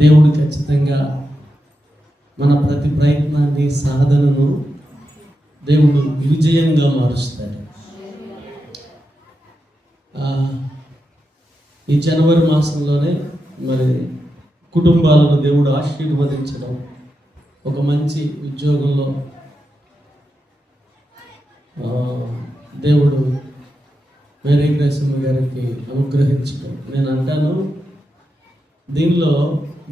దేవుడు ఖచ్చితంగా మన ప్రతి ప్రయత్నాన్ని, సాధనను దేవుడు విజయంగా మారుస్తాడు. ఈ జనవరి మాసంలోనే మరి కుటుంబాలను దేవుడు ఆశీర్వదించడం, ఒక మంచి ఉద్యోగంలో దేవుడు మేరీ గ్రేసమ్మ గారికి అనుగ్రహించడం. నేను అంటాను, దీనిలో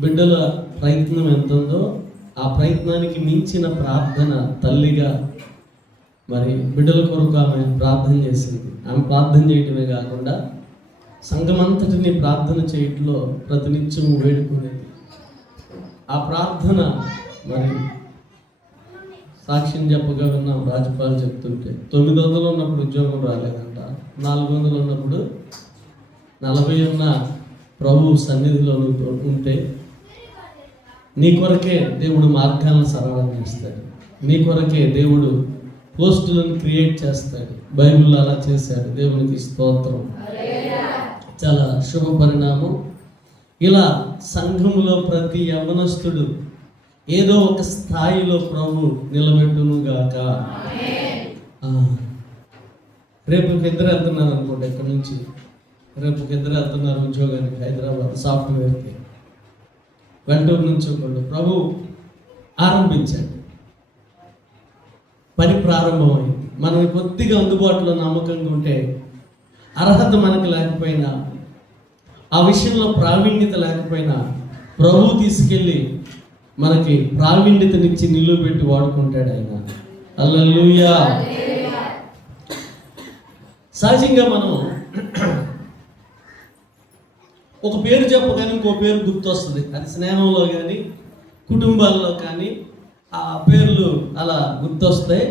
బిడ్డల ప్రయత్నం ఎంత ఉందో ఆ ప్రయత్నానికి మించిన ప్రార్థన తల్లిగా మరి బిడ్డల కొరకు ఆమె ప్రార్థన చేసింది. ఆమె ప్రార్థన చేయటమే కాకుండా సంఘమంతటిని ప్రార్థన చేయటంలో ప్రతినిత్యం వేడుకునేది. ఆ ప్రార్థన మరి సాక్ష్యం చెప్పగా విన్నాం. రాజపాల్ చెప్తుంటే 900 ఉన్నప్పుడు ఉద్యోగం రాలేదంట, 400 ఉన్నప్పుడు 40 ఉన్న ప్రభు సన్నిధిలో ఉంటే నీ కొరకే దేవుడు మార్గాలను సరళం చేస్తాడు. నీ కొరకే దేవుడు పోస్టులను క్రియేట్ చేస్తాడు. బైబిల్లో అలా చేశాడు. దేవునికి స్తోత్రం. చాలా శుభ పరిణామం. ఇలా సంఘంలో ప్రతి యవ్వనస్తుడు ఏదో ఒక స్థాయిలో ప్రభు నిలబెట్టును గాక. రేపు ఇద్దరు వెళ్తున్నారు అనుకోండి, ఇక్కడ నుంచి రేపు ఇద్దరు వెళ్తున్నారు ఉద్యోగానికి, హైదరాబాద్ సాఫ్ట్వేర్కి. వెంటూరు నుంచి ఒకళ్ళు ప్రభు ఆరంభించండి, పని ప్రారంభమైంది. మనం కొద్దిగా అందుబాటులో నమ్మకంగా ఉంటే, అర్హత మనకు లేకపోయినా, ఆ విషయంలో ప్రావీణ్యత లేకపోయినా ప్రభు తీసుకెళ్ళి మనకి ప్రావీణ్యతనిచ్చి నిలువబెట్టి వాడుకుంటాడు ఆయన. హల్లెలూయా. సహజంగా మనం ఒక పేరు చెప్పగానే ఇంకో పేరు గుర్తొస్తుంది. అది స్నేహంలో కానీ కుటుంబాల్లో కానీ ఆ పేర్లు అలా గుర్తొస్తాయి.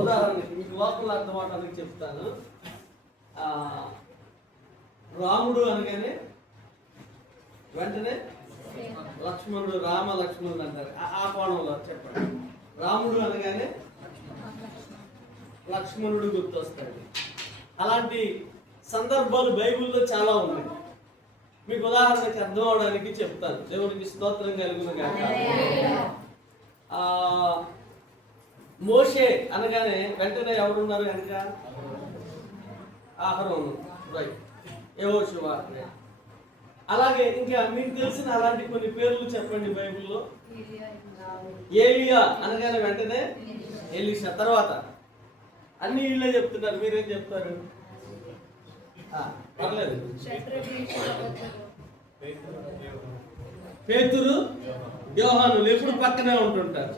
ఉదాహరణకి మీకు లోకల్ అర్థం అవడానికి చెప్తాను. రాముడు అనగానే వెంటనే లక్ష్మణుడు, రామ లక్ష్మణుడు అంటారు. ఆ కోణంలో చెప్పండి. రాముడు అనగానే లక్ష్మణుడు గుర్తొస్తాడు. అలాంటి సందర్భాలు బైబిల్లో చాలా ఉన్నాయి. మీకు ఉదాహరణకి అర్థం అవడానికి చెప్తాను. దేవునికి స్తోత్రం కలుగును గాక. మోషే అనగానే వెంటనే ఎవరున్నారు వెనక? అహరోను, రైట్, యెహోషువ. అలాగే ఇంకా మీకు తెలిసిన అలాంటి కొన్ని పేర్లు చెప్పండి బైబిల్లో. ఏలియా అనగానే వెంటనే ఎలీషా. తర్వాత అన్ని వీళ్ళే చెప్తున్నారు, మీరేం చెప్తారు? పర్లేదు. పేతురు, యోహానులు ఎప్పుడు పక్కనే ఉంటుంటారు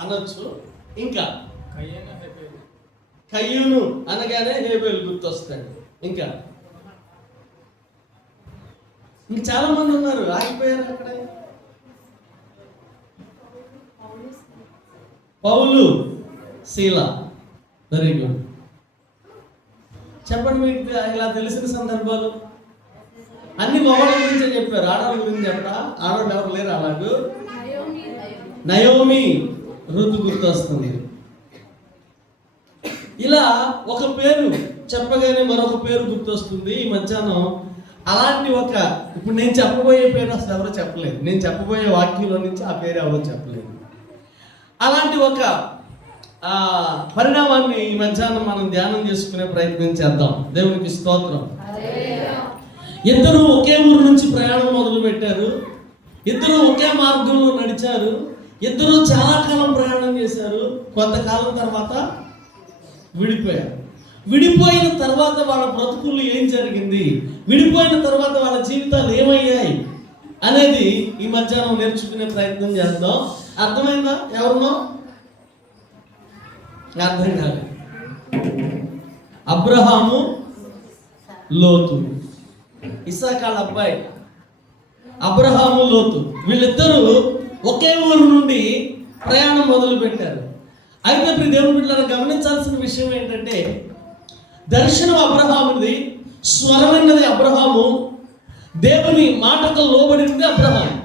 అనొచ్చు. ఇంకా కయ్యూను అనగానే హేబేలు గుర్తొస్తాడు. ఇంకా చాలా మంది ఉన్నారు, ఆగిపోయారు అక్కడే. పౌలు, శీల. Very good. చెప్పండి మీకు ఇలా తెలిసిన సందర్భాలు. అన్ని మగవాళ్ళ గురించే చెప్పారు, ఆడవాళ్ళ గురించి చెప్పరా? ఆడవాళ్ళు ఎవరు లేరు. అలాగూ నయోమి, ఋతు గుర్తొస్తుంది. ఇలా ఒక పేరు చెప్పగానే మరొక పేరు గుర్తొస్తుంది. ఈ మధ్యాహ్నం అలాంటి ఇప్పుడు నేను చెప్పబోయే పేరు అసలు ఎవరో చెప్పలేదు. నేను చెప్పబోయే వాక్యంలో నుంచి ఆ పేరు ఎవరో చెప్పలేదు. అలాంటి ఒక పరిణామాన్ని ఈ మధ్యాహ్నం మనం ధ్యానం చేసుకునే ప్రయత్నం చేద్దాం. దేవునికి స్తోత్రం. ఇద్దరు ఒకే ఊరు నుంచి ప్రయాణం మొదలు పెట్టారు. ఇద్దరు ఒకే మార్గంలో నడిచారు. ఇద్దరు చాలా కాలం ప్రయాణం చేశారు. కొంతకాలం తర్వాత విడిపోయారు. విడిపోయిన తర్వాత వాళ్ళ బ్రతుకుల్లో ఏం జరిగింది, విడిపోయిన తర్వాత వాళ్ళ జీవితాలు ఏమయ్యాయి అనేది ఈ మధ్యాహ్నం నేర్చుకునే ప్రయత్నం చేద్దాం. అర్థమైందా? ఎవరునో అర్థం కాదు. అబ్రహాము, లోతు, ఇస్సాకాళ్ళ అబ్బాయి అబ్రహాము, లోతు, వీళ్ళిద్దరూ ఒకే ఊరు నుండి ప్రయాణం మొదలు పెట్టారు. అయితే ఇప్పుడు దేవుని బిడ్డలారా గమనించాల్సిన విషయం ఏంటంటే, దర్శనం అబ్రహాముది, స్వరం విన్నది అబ్రహాము, దేవుని మాటకు లోబడింది అబ్రహాము.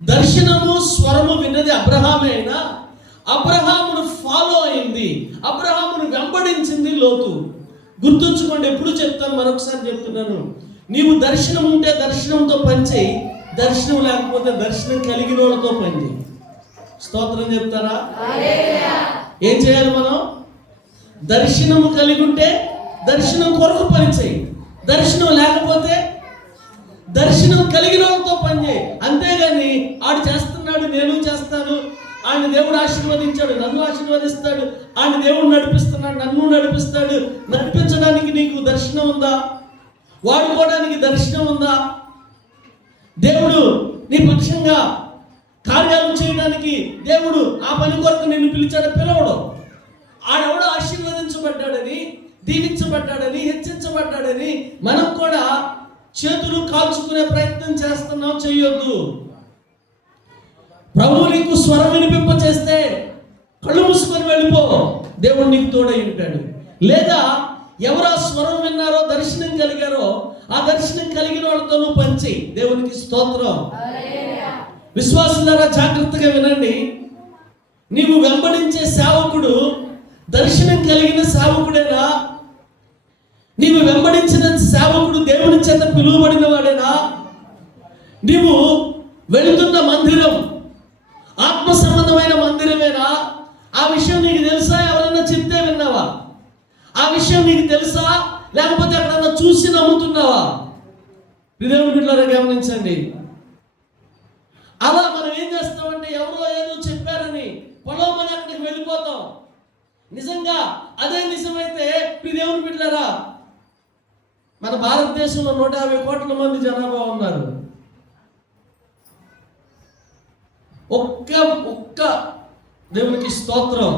దర్శనము స్వరము విన్నది అబ్రహామే అయినా అబ్రహామును ఫాలో అయింది, అబ్రహామును వెంబడించింది లోతు. గుర్తుంచుకోండి, ఎప్పుడు చెప్తాను, మరొకసారి చెప్తున్నాను. నీవు దర్శనం ఉంటే దర్శనంతో పనిచేయి, దర్శనం లేకపోతే దర్శనం కలిగిన వాళ్ళతో పనిచేయి. స్తోత్రం చెప్తారా? ఏం చేయాలి మనం? దర్శనము కలిగి ఉంటే దర్శనం కొరకు పనిచేయి, దర్శనం లేకపోతే దర్శనం కలిగిన వాళ్ళతో పనిచేయి. అంతేగాని ఆడు చేస్తున్నాడు నేను చేస్తాను, ఆయన దేవుడు ఆశీర్వదించాడు నన్ను ఆశీర్వదిస్తాడు, ఆయన దేవుడు నడిపిస్తున్నాడు నన్ను నడిపిస్తాడు, నడిపించడానికి నీకు దర్శనం ఉందా? వాడుకోవడానికి దర్శనం ఉందా? దేవుడు నీ పక్షంగా కార్యాలు చేయడానికి దేవుడు ఆ పని కొరకు నిన్ను పిలిచాడు, పిలవడు. ఆడెవడో ఆశీర్వదించబడ్డాడని, దీవించబడ్డాడని, హెచ్చించబడ్డాడని మనం కూడా చేతులు కాల్చుకునే ప్రయత్నం చేస్తున్నాం. చెయ్యొద్దు. ప్రభువు నీకు స్వరం వినిపింప చేస్తే కళ్ళు మూసుకొని వెళ్ళిపో, దేవుడు నీకు తోడై ఉంటాడు. లేదా ఎవరు ఆ స్వరం విన్నారో, దర్శనం కలిగారో, ఆ దర్శనం కలిగిన వాళ్ళతో నువ్వు పనిచేయి. దేవునికి స్తోత్రం. విశ్వాసులారా జాగ్రత్తగా వినండి. నీవు వెంబడించే సేవకుడు దర్శనం కలిగిన సేవకుడేనా? నీవు వెంబడించిన సేవకుడు దేవుని చేత పిలువబడిన వాడేనా? నీవు వెళుతున్న మందిరం ఆత్మ సంబంధమైన మందిరమేనా? ఆ విషయం నీకు తెలుసా? ఎవరన్నా చెప్తే విన్నావా? ఆ విషయం నీకు తెలుసా? లేకపోతే ఎక్కడన్నా చూసి నమ్ముతున్నావా? దేవుని బిడ్డలారా గమనించండి. అలా మనం ఏం చేస్తామంటే ఎవరో ఏదో చెప్పారని పొలవమని అక్కడికి వెళ్ళిపోతాం. నిజంగా అదే నిజమైతే దేవుని బిడ్డలారా, మన భారతదేశంలో 150 కోట్ల మంది జనాభా ఉన్నారు. ఒక్క దేవునికి స్తోత్రం.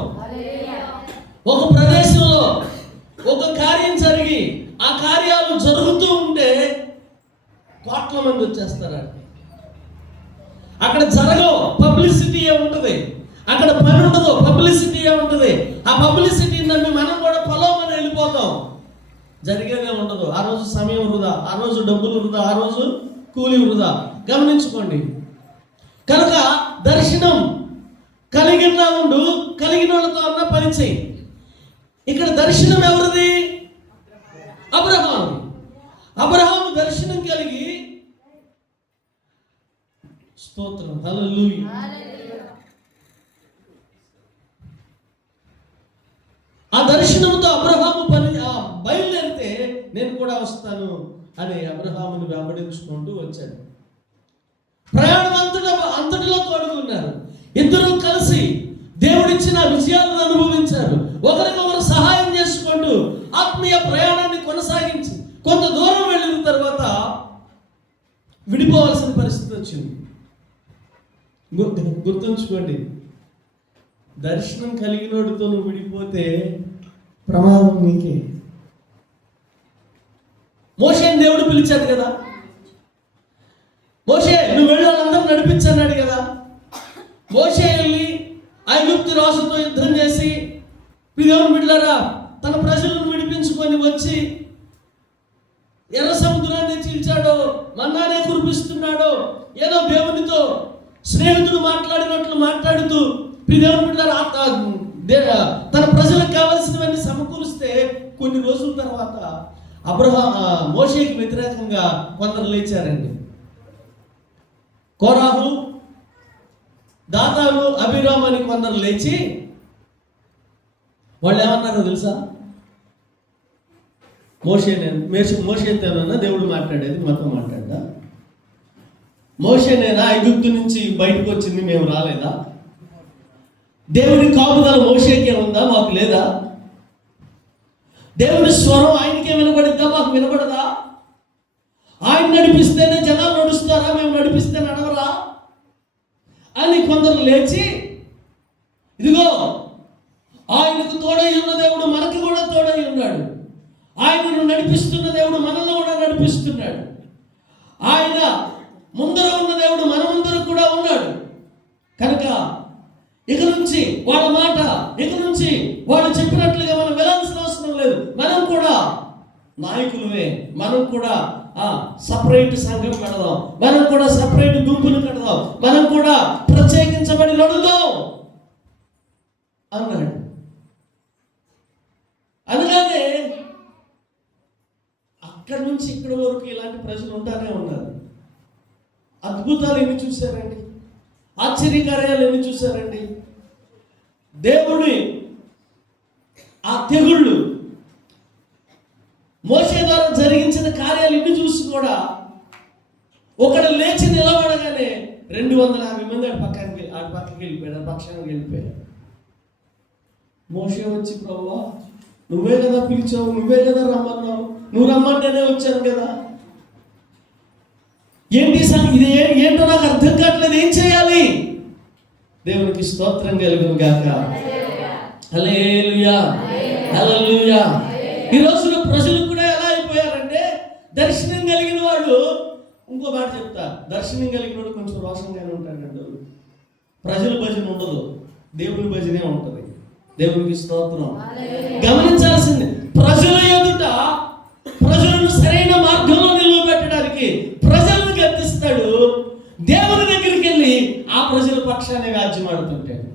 ఒక ప్రదేశంలో ఒక కార్యం జరిగి ఆ కార్యాలు జరుగుతూ ఉంటే కోట్ల మంది వచ్చేస్తారండి. అక్కడ జరగవు, పబ్లిసిటీ ఉంటుంది. అక్కడ పని ఉండదు, పబ్లిసిటీ ఉంటుంది. ఆ పబ్లిసిటీ నమ్మి మనం కూడా పొలవమని వెళ్ళిపోతాం. జరిగేదే ఉండదు. ఆ రోజు సమయం వృధా, ఆ రోజు డబ్బులు వృధా, ఆ రోజు కూలి వృధా. గమనించుకోండి. కనుక దర్శనం కలిగిన ఉండు, కలిగిన వాళ్ళతో అన్న పని చేయి. ఇక్కడ దర్శనం ఎవరిది? అబ్రహాము. అబ్రహాము దర్శనం కలిగి, స్తోత్రం, హల్లెలూయా. ఆ దర్శనంతో అబ్రహాము బయలుదేరితే నేను కూడా వస్తాను అని అబ్రహాముని వెంబడించుకుంటూ వచ్చాడు. ప్రయాణం అంతటిలో తోడుకున్నారు. ఇద్దరూ కలిసి దేవుడిచ్చిన విజయాలను అనుభవించారు. ఒకరికొకరు సహాయం చేసుకుంటూ ఆత్మీయ ప్రయాణాన్ని కొనసాగించి కొంత దూరం వెళ్ళిన తర్వాత విడిపోవాల్సిన పరిస్థితి వచ్చింది. గుర్తుంచుకోండి, దర్శనం కలిగినోడితో నువ్వు విడిపోతే ప్రమాదం నీకే. మోషేని దేవుడు పిలిచాడు కదా, మోషే నువ్వు వెళ్ళి వాళ్ళందరూ నడిపించన్నాడు కదా. మోషే వెళ్ళి ఐగుప్తు రాజుతో యుద్ధం చేసి దేవుని బిడ్డలారా తన ప్రజలను విడిపించుకొని వచ్చి ఎర్ర సముద్రాన్ని చీల్చాడో, మన్నానే కురిపిస్తున్నాడో, ఏదో దేవునితో స్నేహితుడు మాట్లాడినట్లు మాట్లాడుతూ దేవుని బిడ్డలారా తన ప్రజలకు కావలసినవన్నీ సమకూరిస్తే కొన్ని రోజుల తర్వాత మోషేకి వ్యతిరేకంగా కొందరు లేచారండి. కోరాహు, దాతాను, అభిరామ్ అని కొందరు లేచి వాళ్ళు ఏమన్నారో తెలుసా? మోషేతోనన్నా దేవుడు మాట్లాడేది మాతో మాట్లాడా? మోషేనేనా ఐగుప్తు నుంచి బయటకు వచ్చింది, మేము రాలేదా? దేవుని కాపుదల మోషేకే ఉందా, మాకు లేదా? దేవుని స్వరం ఆయనకే వినబడిద్దా, మాకు వినబడదా? ఆయన నడిపిస్తేనే జనాలు నడుస్తారా, మేము నడిపిస్తే నడవరా అని కొందరు లేచి, ఇదిగో ఆయనకు తోడై ఉన్న దేవుడు మనకి కూడా తోడై ఉన్నాడు, ఆయనను నడిపిస్తున్న దేవుడు మనల్ని కూడా నడిపిస్తున్నాడు, ఆయన ముందర ఉన్న దేవుడు మన ముందర కూడా ఉన్నాడు. కనుక ఇక నుంచి వాళ్ళ మాట, ఇక నుంచి వాళ్ళు చెప్పినట్లుగా మనం వెళ్ళాల్సిన అవసరం లేదు. మనం కూడా నాయకులమే, మనం కూడా సపరేట్ సంఘం కడదాం, మనం కూడా సపరేట్ గుంపులు కడదాం, మనం కూడా ప్రత్యేకించబడి నడుదాం అన్నాడు. అందుకనే అక్కడి నుంచి ఇక్కడి వరకు ఇలాంటి ప్రజలు ఉంటానే ఉన్నారు. అద్భుతాలు ఎన్ని చూశారండి, ఆశ్చర్యకార్యాలు ఎన్ని చూశారండి. దేవుడి ఆ తెగుళ్ళు మోషే ద్వారా జరిగించిన కార్యాలు ఇన్ని చూసి కూడా ఒకడు లేచి నిలబడగానే 250 మంది ఆడి పక్కకి వెళ్ళిపోయాడు, పక్షానికి వెళ్ళిపోయాడు. మోషే వచ్చి, ప్రభువా నువ్వే కదా పిలిచావు, నువ్వే కదా రమ్మన్నావు, నువ్వు రమ్మంటేనే వచ్చాను కదా, ఏంటి ఇది ఏంటో నాకు అర్థం కావట్లేదు, ఏం చేయాలి? దేవునికి స్తోత్రం కలుగును గాక. హల్లెలూయా, హల్లెలూయా. ఈ రోజున ప్రజలు కూడా ఎలా అయిపోయారంటే, దర్శనం కలిగిన వాడు, ఇంకో మాట చెప్తా, దర్శనం కలిగిన వాడు కొంచెం రోషంగానే ఉంటాడు. ప్రజల భజన ఉండదు, దేవుని భజనే ఉంటుంది. దేవునికి స్తోత్రం. గమనించాల్సింది, ప్రజల ఎదుట ప్రజలను సరైన మార్గంలో నిలవబెట్టడానికి ప్రజలను గద్దిస్తాడు. దేవుని దగ్గరికి వెళ్ళి ఆ ప్రజల పక్షాన్ని వ్యాజ్యమాడుతుంటాడు,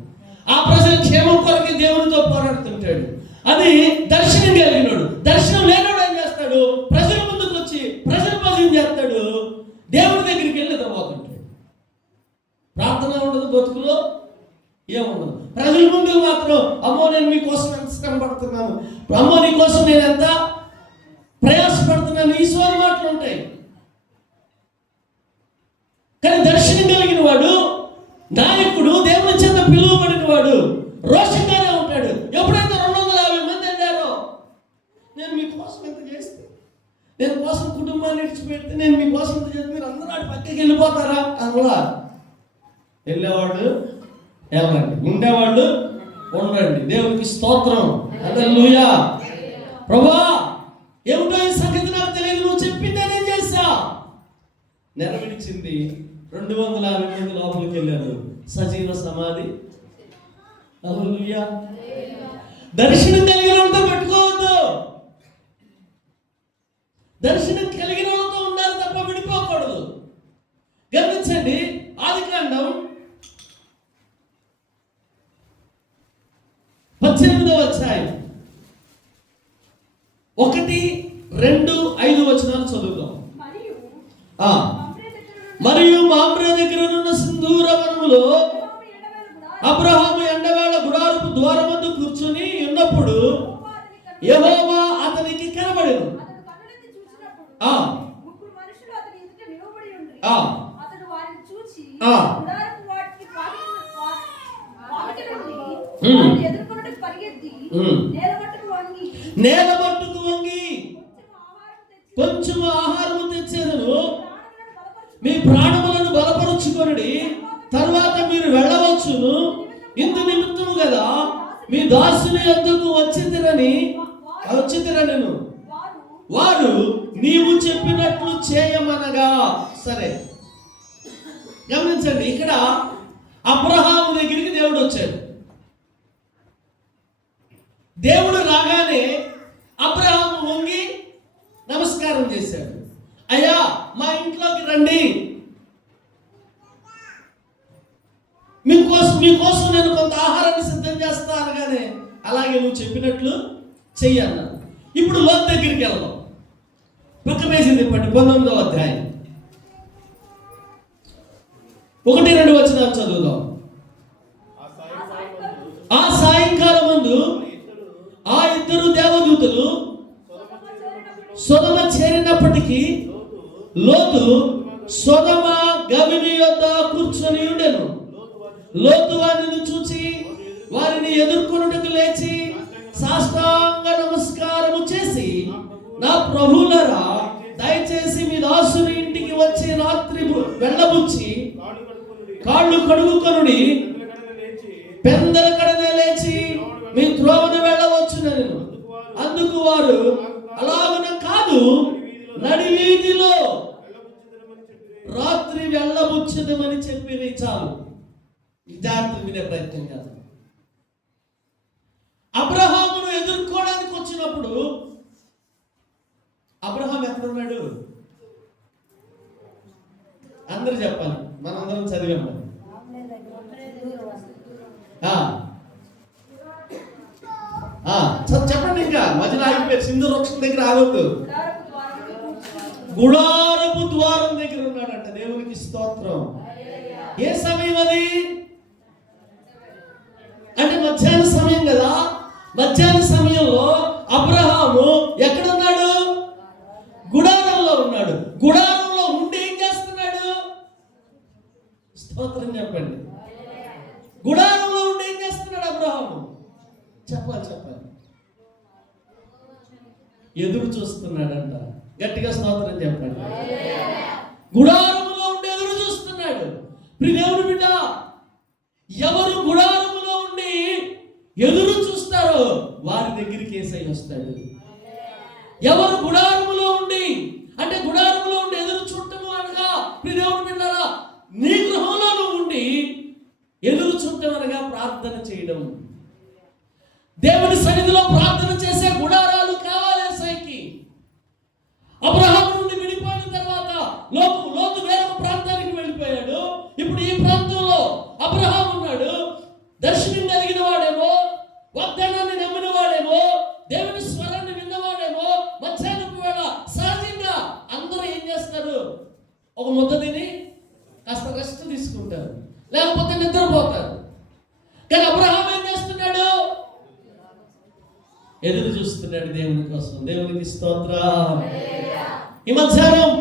ఆ ప్రజల క్షేమం కొరకు దేవునితో పోరాడుతుంటాడు. అది దర్శనం కలిగినాడు. దర్శనం లేనివాడు ఏం చేస్తాడు? ప్రజల ముందుకు వచ్చి ప్రజల భజన చేస్తాడు, దేవుని దగ్గరికి వెళ్ళి పోతుంటాడు. ప్రార్థన ఉండదు, బతుకులో ఏముండదు. ప్రజల ముందు మాత్రం, అమ్మో నేను మీకోసం ఎంత శ్రమ పడుతున్నాను, అమ్మో నీ కోసం నేను ఎంత ప్రయాసపడుతున్నాను, ఈ సోని మాటలు ఉంటాయి. కానీ దర్శనం కలిగిన వాడు, నాయకుడు, దేవుని చేత పిలువబడిన వాడు రోషంగానే ఉంటాడు. ఎప్పుడైతే 250 మంది వెళ్ళారో, నేను మీకోసం ఎంత చేస్తే, నేను కోసం కుటుంబాన్ని విడిచిపెడితే, నేను మీకోసం ఎంత చేస్తే మీరు అందరూ ఆడి పక్కకి వెళ్ళిపోతారా? అలా వెళ్ళేవాడు వెళ్ళండి, ఉండేవాళ్ళు ఉండండి. దేవునికి స్తోత్రం. హల్లెలూయా. ప్రభువా ఏమిటో ఈ సంగతి నాకు తెలియదు, నువ్వు చెప్పిందే నేను చేశా. నెరవేర్చింది. 250 మంది లోపలికి వెళ్ళారు, సజీవ సమాధి. హల్లెలూయా. దర్శనం కలిగిన వాళ్ళతో పెట్టుకోవద్దు, దర్శనం కలిగిన వాళ్ళతో ఉండాలి తప్ప విడిపోకూడదు. గమనించండి, ఆదికాండం 18వ అధ్యాయం 1, 2, 5 వచనాలు చదువుతాం. మరియు మామ్రే దగ్గరనున్న సింధూర వనములో అబ్రహాము ఎండవేళ గుడారపు ద్వారమందు కూర్చుని ఉన్నప్పుడు యెహోవా అతనికి కనబడెను. నేల మట్టుకు వంగి కొంచెం ఆహారము తెచ్చేదను, మీ ప్రాణములను బలపరుచుకొనుడి, తరువాత మీరు వెళ్ళవచ్చును. ఇందు నిమిత్తము కదా మీ దాసుని యొద్దకు వచ్చితిరనెను. వారు నీవు చెప్పినట్లు చేయమనగా. సరే గమనించండి, ఇక్కడ అబ్రహాము దగ్గరికి దేవుడు వచ్చాడు. దేవుడు రాగానే అబ్రహాము వంగి నమస్కారం చేశాడు. అయ్యా మా ఇంట్లోకి రండి, మీకోసం నేను కొంత ఆహారాన్ని సిద్ధం చేస్తా అనగానే, అలాగే నువ్వు చెప్పినట్లు చెయ్యన్నాను. ఇప్పుడు లోతు దగ్గరికి వెళ్దాం. పక్క పేజీ తిప్పండి, 19వ అధ్యాయం 1, 2 వచనాలు చదువుదాం. ఆ సాయంకాలం ముందు ఆ ఇద్దరు దేవదూతలు సొదొమ చేరినప్పటికీ లోతు సొదొమ గవిని యొద్ద కూర్చొని ఉండెను. లోతు వారిని చూచి వారిని ఎదుర్కొనుటకు లేచి సాష్టాంగ నమస్కారము చేసి, నా ప్రభువులారా, దయచేసి మీ దాసుని ఇంటికి వచ్చి రాత్రి వెళ్ళబుచ్చి కాళ్ళు కడుగుకొనుడి, పెందల కడనే లేచి మీ త్రోవను వెళ్ళవచ్చునెను. అందుకు వారు, అలాగున కాదు, నడి వీధిలో రాత్రి వెళ్ళబుచ్చదమని చెప్పి చాలు. జాగ్రత్త వినే ప్రయత్నం కాదు. అబ్రహామును ఎదుర్కోవడానికి వచ్చినప్పుడు అబ్రహాం ఎక్కడున్నాడు? అందరూ చెప్పాలి, మనందరం చదివాం. చెప్పండి, ఇంకా మధ్యలో ఆగిపోయారు. సింధు వృక్షం దగ్గర ఆగొద్దు. గుడారపు ద్వారం దగ్గర ఉన్నాడంట. దేవునికి స్తోత్రం. ఏ సమయం అది అంటే మధ్యాహ్న సమయం కదా. మధ్యాహ్న సమయంలో అబ్రహాము ఎక్కడున్నాడు? గుడారంలో ఉన్నాడు. గుడారంలో ఉండి ఏం చేస్తున్నాడు? స్తోత్రం చెప్పండి. గుడారంలో ఉండి ఏం చేస్తున్నాడు అబ్రహాము? చెప్పాలి. ఎదురు చూస్తున్నాడంట. గట్టిగా స్తోత్రం చెప్పండి. గుడారములో ఉండి ఎదురు చూస్తున్నాడు. దేవుని బిడ్డ, ఎవరు గుడారములో ఉండి ఎదురు చూస్తారో వారి దగ్గరికి యేసయ్య వస్తాడు. ఎవరు గుడారములో ఉండి అంటే గుడారములో ఉండి ఎదురు చూడటము అనగా దేవుని బిడ్డలారా, నీ గృహంలో నువ్వు ఉండి ఎదురు చూడటం అనగా ప్రార్థన చేయడం. దేవుని సన్నిధిలో ప్రార్థన చేసే గుడారాలు కావాలి యేసయ్యకి. అబ్రహాము నుండి విడిపోయిన తర్వాత లోతు వేరొక ప్రాంతానికి వెళ్ళిపోయాడు. ఇప్పుడు ఈ ప్రాంతంలో అబ్రహాము ఉన్నాడు. దర్శనం కలిగిన వాడేమో, వాగ్దానాన్ని నమ్మిన వాడేమో, దేవుని స్వరాన్ని విన్నవాడేమో. మధ్యాహ్నం వేళ సహజంగా అందరూ ఏం చేస్తారు? ఒక ముద్ద తిని కాస్త రెస్ట్ తీసుకుంటారు, లేకపోతే నిద్రపోతారు. కానీ అబ్రహాము ఏం చేస్తున్నాడు? ఎదురు చూస్తున్నాడు దేవుని కోసం. దేవునికి స్తోత్రం. ఈ మధ్యాహ్నం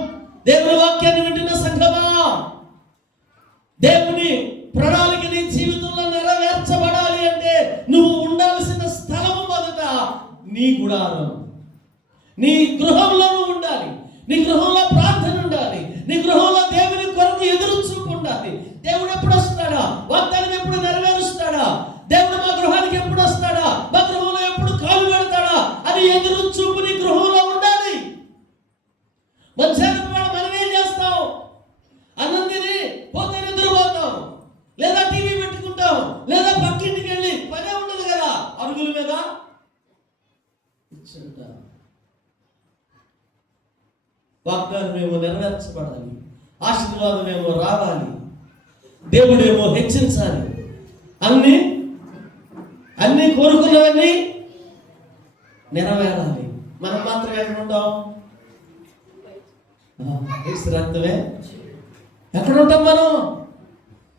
దేవుని వాక్యాన్ని వింటున్న సంఘమా, దేవుని ప్రణాళిక నీ జీవితంలో నెరవేర్చబడాలి అంటే నువ్వు ఉండాల్సిన స్థలము మొదట నీ గుడారం. నీ గృహంలో నువ్వు ఉండాలి. నీ గృహంలో ప్రార్థన ఉండాలి. నీ గృహంలో దేవుని కొరకు ఎదురు చూపు ఉండాలి. దేవుడు ఎప్పుడు వస్తాడా? వాగ్దానం ఎప్పుడు నెరవేరుస్తాడా? దేవుడు మా గృహానికి ఎప్పుడు వస్తాడా? మా గృహంలో ఎప్పుడు కాలు పెడతాడా అని ఎదురు చూపు నీ గృహంలో ఉండాలి. మధ్యాహ్నం వేళ మనం ఏం చేస్తాం? అన్నం తిని పోతే నిద్రపోతాం, లేదా టీవీ పెట్టుకుంటాం, లేదా పక్కింటికి వెళ్ళి పనే ఉండదు కదా అరుగుల మీద కూర్చుంటాం. వాగ్దానం ఏమో నెరవేర్చబడాలి, ఆశీర్వాదం ఏమో రావాలి, దేవుడేమో హెచ్చించాలి. అన్ని కోరుకున్నవన్నీ నెరవేరాలి. మనం మాత్రం ఎక్కడ ఉంటాం? రక్తమే. ఎక్కడ ఉంటాం మనం?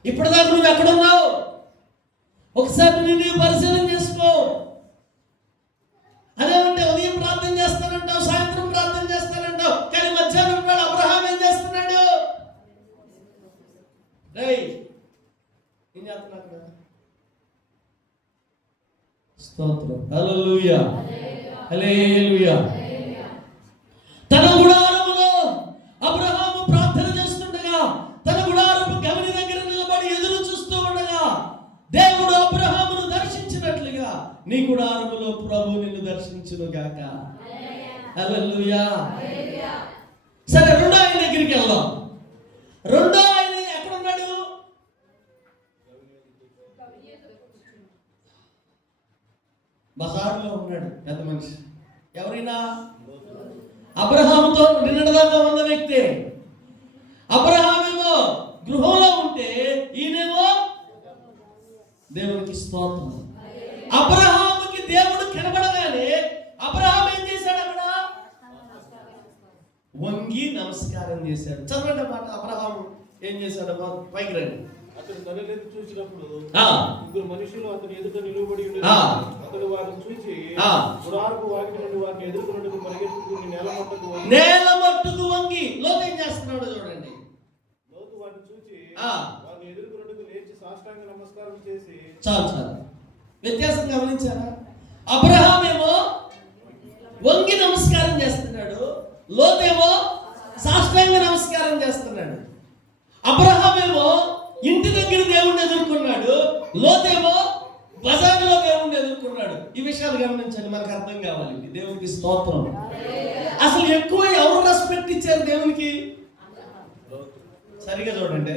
ఇప్పటిదాకా నువ్వు ఎక్కడున్నావు? ఒకసారి నేను పరిశీలన చేసుకో. అదేమంటే ఉదయం ప్రార్థన చేస్తానంటావు, సాయంత్రం ప్రార్థన చేస్తానంటావు, కానీ మధ్యాహ్నం వేళ అబ్రహాం ఏం చేస్తున్నాడు? ఏం చేస్తున్నాడు? స్తోత్రం. హల్లెలూయా, హల్లెలూయా. తన గుడారములో అబ్రహాము ప్రార్థన చేస్తుండగా, తన గుడారపు గమని దగ్గర నిలబడి ఎదురు చూస్తూ ఉండగా, దేవుడు అబ్రహామును దర్శించినట్లుగా నీ గుడారములో ప్రభు నిన్ను దర్శించును గాక. హల్లెలూయా. సరే, రెండో ఆయన దగ్గరికి వెళ్దాం. రెండో ఆయన ఎక్కడ ఉన్నాడు? బజార్లో ఉన్నాడు పెద్ద మనిషి. ఎవరైనా? అబ్రహాముతో నిన్నటిదాకా ఉన్న వ్యక్తి. అబ్రహామేమో గృహంలో ఉంటే ఈయనేమో దేవునికి స్తోత్రం. అబ్రహాముకి దేవుడు కనబడగానే అబ్రహాం ఏం చేశాడు? అక్కడ వంగి నమస్కారం చేశాడు. చదవండి మాట. అబ్రహాము ఏం చేశాడు? పైకి రండి. అతడు తనెత్తి చూసినప్పుడు ఇద్దరు మనుషులు అతని ఎదుట నిలువబడి ఉండేది. అతడు వారిని చూసి గుడారపు వాకిట నుండి వారిని ఎదుర్కొన్నట్టుకు పరిగెత్తుకుని నేల మట్టుకు వంగి. లోతు ఏం చేస్తున్నాడు చూడండి. లోతు వారిని చూసి వారిని ఎదుర్కొన్నట్టుకు లేచి సాష్టాంగ నమస్కారం చేసి. చాలు. వ్యత్యాసం గమనించారా? అబ్రహాం ఏమో వంగి నమస్కారం చేస్తున్నాడు, లోతేమో సాష్టాంగ నమస్కారం చేస్తున్నాడు. అబ్రహాం ఏమో ఇంటి దగ్గర దేవుణ్ణి ఎదుర్కొన్నాడు, లోతేమో బజార్లో దేవుణ్ణి ఎదుర్కొన్నాడు. ఈ విషయాలు గమనించండి, మనకు అర్థం కావాలి. దేవునికి స్తోత్రం. అసలు ఎక్కువ ఎవరు రెస్పెక్ట్ ఇచ్చారు దేవునికి? సరిగా చూడండి.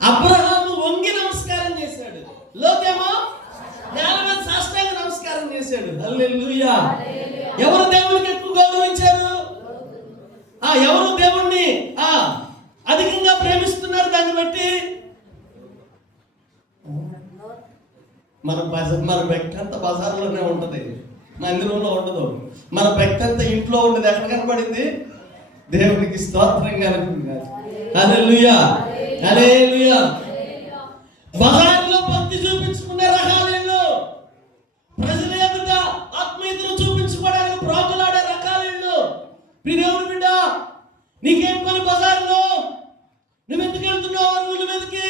అబ్రహాము వంగి నమస్కారం చేశాడు, లోతేమో నేల మీద సాష్టాంగ నమస్కారం చేశాడు. హల్లెలూయా. ఎవరు దేవునికి ఎక్కువ గౌరవించారు? ఎవరు దేవుణ్ణి అధికంగా ప్రేమిస్తున్నారు? దాన్ని బట్టి మన వ్యక్తి అంతా బజార్లోనే ఉంటది. మందిరంలో ఉండదు. మన భక్తి అంతా ఇంట్లో ఉండదు. ఎక్కడ కనపడింది? దేవునికి స్తోత్రం కలుగుతుంది. హల్లెలూయా, హల్లెలూయా. బజార్లో భక్తి చూపించుకునే రకాలు, ప్రజల ఎదుట ఆత్మీయతను చూపించుకోవడానికి ప్రాకులాడే రకాలు. దేవుని బిడ్డ, నీకేం పని బజార్లో? నువ్వెందుకు వెళ్తున్నావు అరుగుల మీదకి?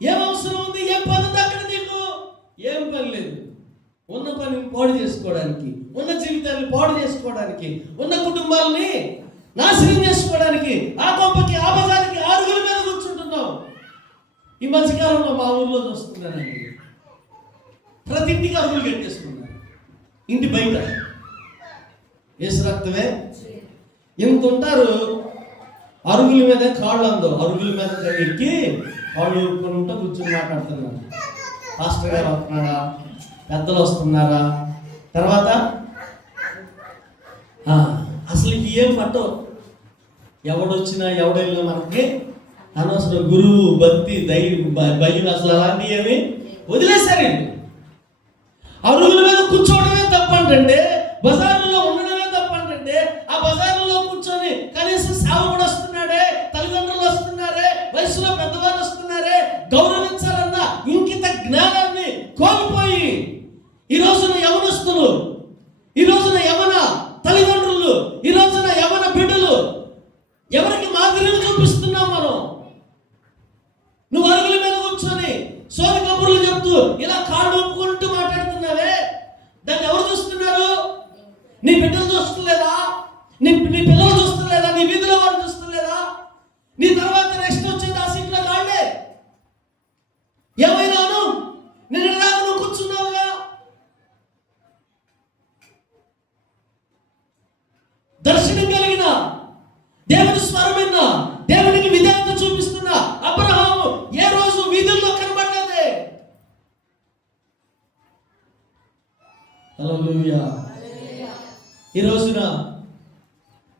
ఏం అవసరం ఉంది? ఏం పని ఉంది అక్కడ నీకు? ఏం పని లేదు. ఉన్న పని పాడు చేసుకోవడానికి, ఉన్న జీవితాన్ని పాడు చేసుకోవడానికి, ఉన్న కుటుంబాలని నాశనం చేసుకోవడానికి, ఆ గొప్పకి ఆ బజార్కి అరుగుల మీద కూర్చుంటున్నావు. ఈ మధ్యకాలంలో మా ఊర్లో చూస్తున్నానండి, ప్రతి ఇంటికి అరుగులు కట్టేసుకున్నారు. ఇంటి బయట ఏసు రక్తమే ఎంత ఉంటారు. అరుగుల మీద కాళ్ళు అందో, అరుగుల మీద ఎక్కి వాళ్ళు కొనుంటూ కూర్చొని మాట్లాడుతున్నారు. పాస్టర్ గారు వస్తున్నారా, పెద్దలు వస్తున్నారా, తర్వాత అసలు ఏం పట్టవు. ఎవడొచ్చినా ఎవడెళ్ళినా మనకి అనవసరం. గురువు, భక్తి, భయం అసలు అలాంటివి ఏమి వదిలేశారండి. అరుగుల మీద కూర్చోవడమే తప్పంటే, బజార్లో ఉండడమే తప్పంటే, ఆ బజార్లో కూర్చొని కనీసం సేవకుడు వస్తున్నాడే, తల్లిదండ్రులు వస్తున్నారే, వయసులో పెద్దవాళ్ళు వస్తున్నారే, గౌరవించాలన్న ఇంకిత జ్ఞానాన్ని కోల్పోయి ఈ రోజున యవనస్తులు, ఈ రోజున యవన తల్లిదండ్రులు, ఈ రోజున యవన బిడ్డలు ఎవరికి మాదిరిని చూపిస్తున్నాం మనం? నువ్వు అరుగుల మీద కూర్చొని సోది కబుర్లు చెప్తూ ఇలా కాళ్ళు ఊపుకుంటూ మాట్లాడుతున్నావే, దాన్ని ఎవరు చూస్తున్నారు? నీ బిడ్డలు చూస్తలేదా? నీ పిల్లలు చూస్తలేదా? నీ వీధిలో వాళ్ళు చూస్తలేదా? నీ తర్వాత నెక్స్ట్ వచ్చేది ఆ సీట్లో కాళ్ళే. ఏమైనాను నేను ఎలాగ నువ్వు కూర్చున్నావుగా? దర్శనం కలిగిన, దేవుని స్వరమైన, దేవునికి విధేయత చూపిస్తున్న అబ్రహాము ఏ రోజు వీధుల్లో కనబడలేదే. హల్లెలూయా. ఈ రోజున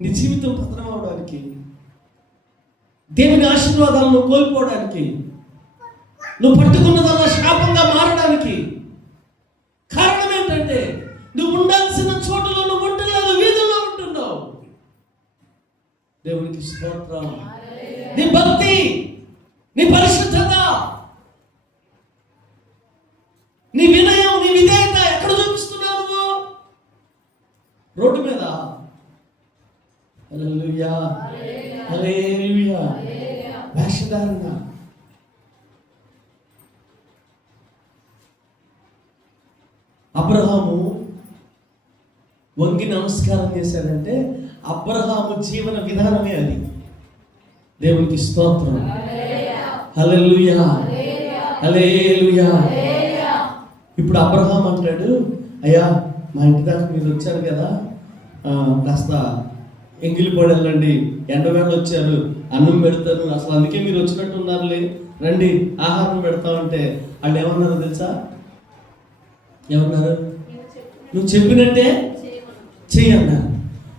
నీ జీవితం పతనం అవడానికి, దేవుని ఆశీర్వాదాలను కోల్పోవడానికి, నువ్వు పట్టుకున్నదల్లా శాపంగా మారడానికి కారణం ఏంటంటే, నువ్వు ఉండాల్సిన చోటులో నువ్వు ఉంటలేదు, వీధుల్లో ఉంటున్నావు. దేవునికి స్తోత్రం. నీ భక్తి, నీ పరిశుద్ధత, నీ వినయం, నీ విధేయత ఎక్కడ చూపిస్తున్నావు నువ్వు? రోడ్డు మీద. హల్లెలూయా, హల్లెలూయా. వేషధారణ. అబ్రహాము వంగి నమస్కారం చేశాడంటే అబ్రహాము జీవన విధానమే అది. దేవునికి స్తోత్రం. హల్లెలూయా, హల్లెలూయా. ఇప్పుడు అబ్రహాం అంటాడు, అయ్యా మా ఇంటి దాకా మీరు వచ్చారు కదా, కాస్త ఎంగిలిపడి వెళ్ళండి, ఎండవేళ వచ్చారు, అన్నం పెడతాను, అసలు అందుకే మీరు వచ్చినట్టు ఉన్నారులే, రండి ఆహారం పెడతామంటే వాళ్ళు ఏమన్నారు తెలుసా? ఏమన్నారు? నువ్వు చెప్పినట్టే చెయ్యన్నారు.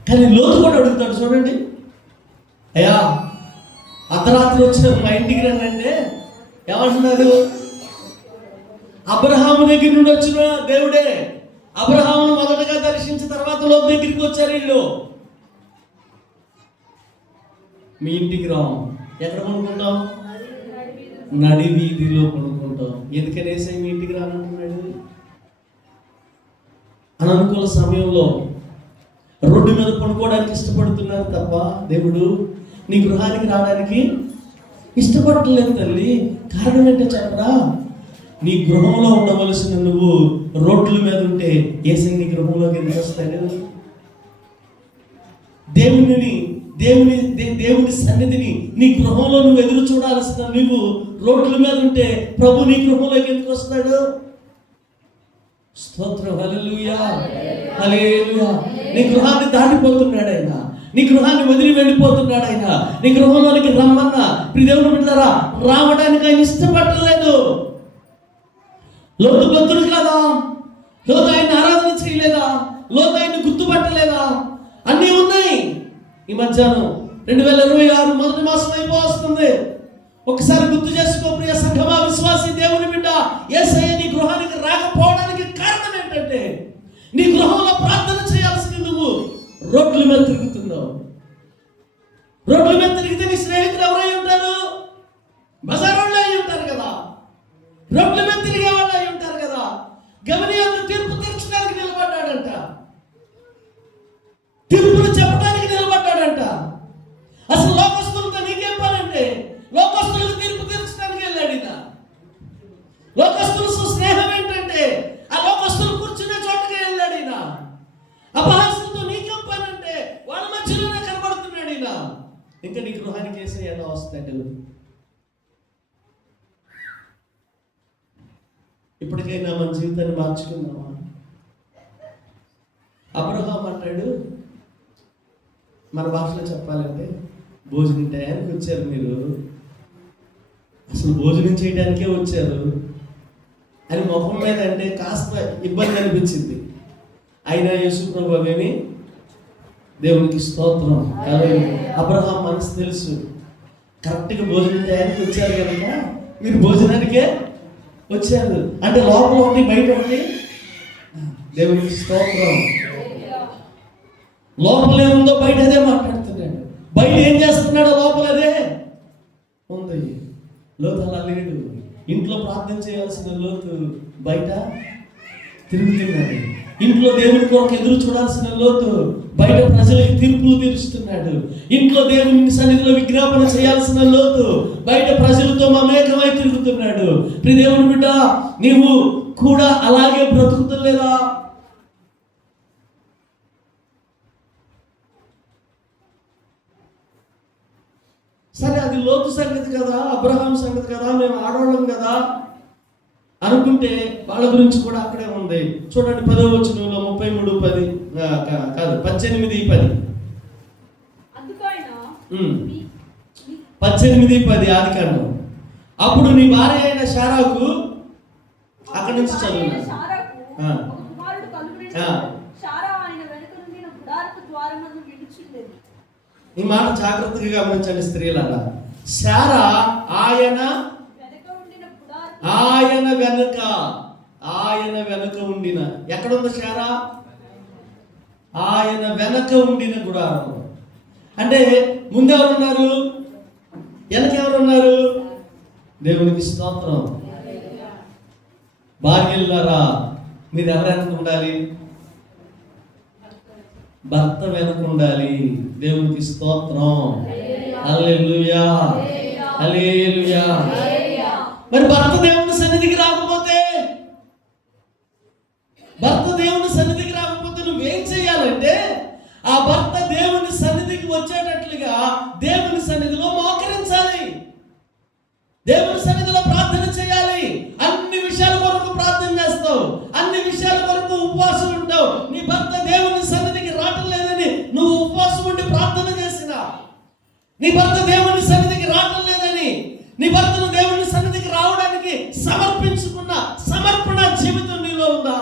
కానీ లోతు కూడా అడుగుతాడు చూడండి, అయ్యా అర్ధరాత్రి వచ్చిన మా ఇంటికి రండి అంటే ఏమంటున్నారు? అబ్రహాము దగ్గర నుండి వచ్చిన దేవుడే అబ్రహామును మొదటగా దర్శించిన తర్వాత లోతు దగ్గరికి వచ్చారు వీళ్ళు. మీ ఇంటికి రావు, ఎక్కడ పడుకుంటాం? నడి వీధిలో పడుకుంటాం. ఎందుకనేసి మీ ఇంటికి రానంటున్నాడు? అననుకూల సమయంలో రోడ్డు మీద పడుకోవడానికి ఇష్టపడుతున్నారు తప్ప దేవుడు నీ గృహానికి రావడానికి ఇష్టపడట్లేదు తల్లి. కారణం ఏంటో చెప్పరా? నీ గృహంలో ఉండవలసిన నువ్వు రోడ్ల మీద ఉంటే యేసయ్య నీ గృహంలోకి ఎందుకు వస్తాడు? దేవుని సన్నిధిని నీ గృహంలో నువ్వు ఎదురు చూడాల్సిన నువ్వు రోడ్ల మీద ఉంటే ప్రభు నీ గృహంలోకి ఎందుకు వస్తాడు? స్తోత్రం. హల్లెలూయా, హల్లెలూయా. నీ గృహాన్ని దాటిపోతున్నాడు ఆయన, నీ గృహాన్ని వదిలి వెళ్ళిపోతున్నాడు ఆయన. నీ గృహంలోనికి రమ్మన్నా దేవుని బిడ్డలారా రావడానికి ఆయన ఇష్టపడలేదు. లోతు భక్తుడు కాదా? లోతు ఆయన ఆరాధన చేయలేదా? లోతు ఆయన గుర్తుపట్టలేదా? అన్నీ ఉన్నాయి. ఈ మధ్యాహ్నం 2026 మొదటి మాసం అయిపోతుంది. ఒకసారి గుర్తు చేసుకో ప్రియ సంఘమా, విశ్వాసి దేవుని బిడ్డ, యేసయ్య నీ గృహానికి రాకపోవడానికి కారణం ఏంటంటే మీద తిరుగుతున్నావు? రోడ్ల మీద తిరిగితే నీ స్నేహితులు ఎవరై ఉంటారు? బజారోళ్ళు అయి ఉంటారు కదా, రోడ్ల మీద తిరిగే వాళ్ళు అయి ఉంటారు కదా. గమనియందు తీర్పు తీర్చడానికి నిలబడ్డాడంట, తీర్పును చెప్పడానికి నిలబడ్డాడంట. అసలు లోకస్తులతో నీకేం పనంటే? లోకస్తులకు తీర్పు తీర్చడానికి వెళ్ళాడు ఈయన. లోకస్తులతో స్నేహం ఏంటంటే ఆ లోకస్తులు కూర్చునే చోటకి వెళ్ళాడు ఈయన. అపహాస్యంతో నీకేం పనంటే వాళ్ళ మధ్యలోనే కనబడుతున్నాడు ఈయన. ఇంకా నీ గృహానికి వేసే ఎలా వస్తాడు? ఇప్పటికైనా మన జీవితాన్ని మార్చుకుందామా? అబ్రహాం అంటాడు, మన భాషలో చెప్పాలంటే, భోజనం టయానికి వచ్చారు మీరు, అసలు భోజనం చేయడానికే వచ్చారు అని ముఖం మీద అంటే కాస్త ఇబ్బంది అనిపించింది. అయినా యేసు ప్రభు అవేమి దేవునికి స్తోత్రం. అబ్రహాం మనసు తెలుసు, కరెక్ట్గా భోజనం టయానికి వచ్చారు కనుక మీరు భోజనానికే వచ్చారు అంటే లోపల ఉండి బయట ఉండి దేవునికి స్తోత్రం. లోపలే ఉందో బయట అదే మాట్లాడుతున్నాడు, బయట ఏం చేస్తున్నాడో లోపల అదే ఉంది. లోతు అలా లేడు. ఇంట్లో ప్రార్థన చేయాల్సిన లోతు బయట తిరుగుతున్నాడు. ఇంట్లో దేవుని కొరకు ఎదురు చూడాల్సిన లోతు బయట ప్రజలకి తీర్పులు తీరుస్తున్నాడు. ఇంట్లో దేవుని సన్నిధిలో విజ్ఞాపన చేయాల్సిన లోతు బయట ప్రజలతో మమేకమై తిరుగుతున్నాడు. ప్రియ దేవుని బిడ్డ, నీవు కూడా అలాగే బ్రతుకుతలేదా? సరే, అది లోతు సంగతి కదా, అబ్రహాం సంగతి కదా, మేము ఆడవాళ్ళం కదా అనుకుంటే వాళ్ళ గురించి కూడా అక్కడే ఉంది. చూడండి 10వ వచనంలో 33:10 కాదు 18:10 18:10 ఆదికాండం. అప్పుడు నీ భార్య అయిన శారాకు అక్కడి నుంచి చదువు. ఈ మాట జాగ్రత్తగా గమనించండి స్త్రీలారా. శారా ఆయన వెనుక ఉండిన, ఎక్కడుంది శారా? ఆయన వెనక ఉండిన గుడారం. అంటే ముందెవరున్నారు, వెనకెవరున్నారు? దేవునికి స్తోత్రం. భార్యలారా, మీరు ఎవరు వెనక ఉండాలి? భర్త వెనక ఉండాలి. దేవునికి స్తోత్రం. హల్లెలూయా, హల్లెలూయా. మరి భర్త దేవుని సన్నిధికి రాకపోతే, నువ్వేం చేయాలంటే ఆ భర్త దేవుని సన్నిధికి వచ్చేటట్లుగా దేవుని సన్నిధిలో మోకరించాలి, దేవుని సన్నిధిలో ప్రార్థన చేయాలి. అన్ని విషయాల కొరకు ప్రార్థన చేస్తావు, అన్ని విషయాల కొరకు ఉపవాసం ఉంటావు. నీ భర్త దేవుని సన్నిధికి రావటం లేదని నువ్వు ఉపవాసం ఉండి ప్రార్థన చేసినా, నీ భర్త దేవుని సన్నిధికి రావటం లేదని నీ భర్తను దేవుని సన్నిధికి రావడానికి సమర్పించుకున్న సమర్పణ జీవితం నీలో ఉందా?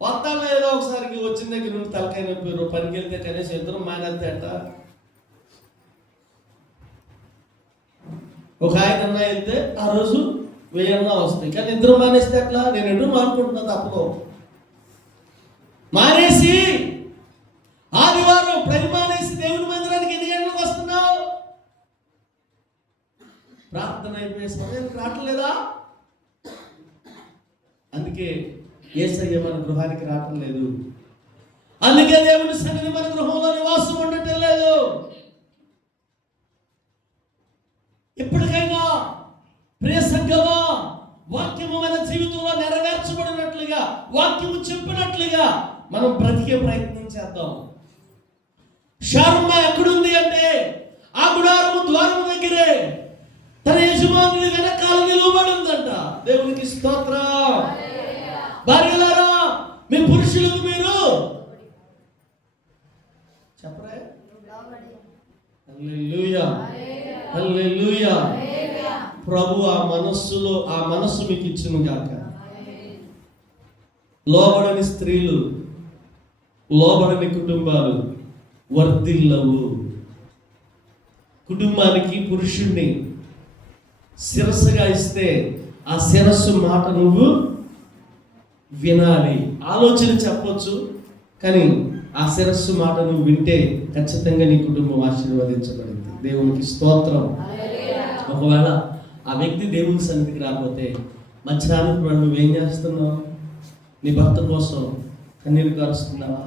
వస్తాలో ఏదో ఒకసారికి వచ్చిన దగ్గర నుండి తలకాయ నొప్పి, పనికి వెళ్తే కనీసం ఇద్దరు మానేస్తే అంట. ఒక ఆయన అన్నా వెళ్తే ఆ రోజు 1000 అన్నా వస్తాయి, కానీ ఇద్దరు మానేస్తే అట్లా. నేను ఎన్నో మానుకుంటున్నా తప్పలో మానేసి ఆదివారం పని మానేసి దేవుని మందిరానికి ఎన్ని గంటలకు వస్తున్నావు? ప్రార్థన అయిపోయే సమయానికి రావట్లేదా? అందుకే యేసయ్య మన గృహానికి రావటం లేదు. అందుకే దేవుని సన్నిధి మన గృహంలో నివాసం ఉండటం లేదు. ఇప్పటికైనా ప్రియ సంఘమా, వాక్యము మన జీవితంలో నెరవేర్చబడినట్లుగా, వాక్యము చెప్పినట్లుగా మనం బ్రతికే ప్రయత్నం చేద్దాం. శారమ్మ ఎక్కడుంది అంటే ఆ గుడారము ద్వారము దగ్గరే తన యజమానుని వెనకాల నిలబడి ఉందంట. దేవునికి స్తోత్రం. భార్యలారా, మీ పురుషులకు మీరు చెప్పరే. హల్లెలూయా, హల్లెలూయా. ప్రభు ఆ మనస్సు మీకు ఇచ్చును గాక. లోబడని స్త్రీలు, లోబడని కుటుంబాలు వర్ధిల్లవు. కుటుంబానికి పురుషుణ్ణి శిరస్సుగా ఇస్తే ఆ శిరస్సు మాట నువ్వు వినాలి. ఆలోచన చెప్పొచ్చు, కానీ ఆ శిరస్సు మాట నువ్వు వింటే ఖచ్చితంగా నీ కుటుంబం ఆశీర్వదించబడింది. దేవునికి స్తోత్రం. ఒకవేళ ఆ వ్యక్తి దేవుని సన్నిధికి రాకపోతే మధ్యాహ్నం నువ్వేం చేస్తున్నావు? నీ భర్త కోసం కన్నీరు కారుస్తున్నావా?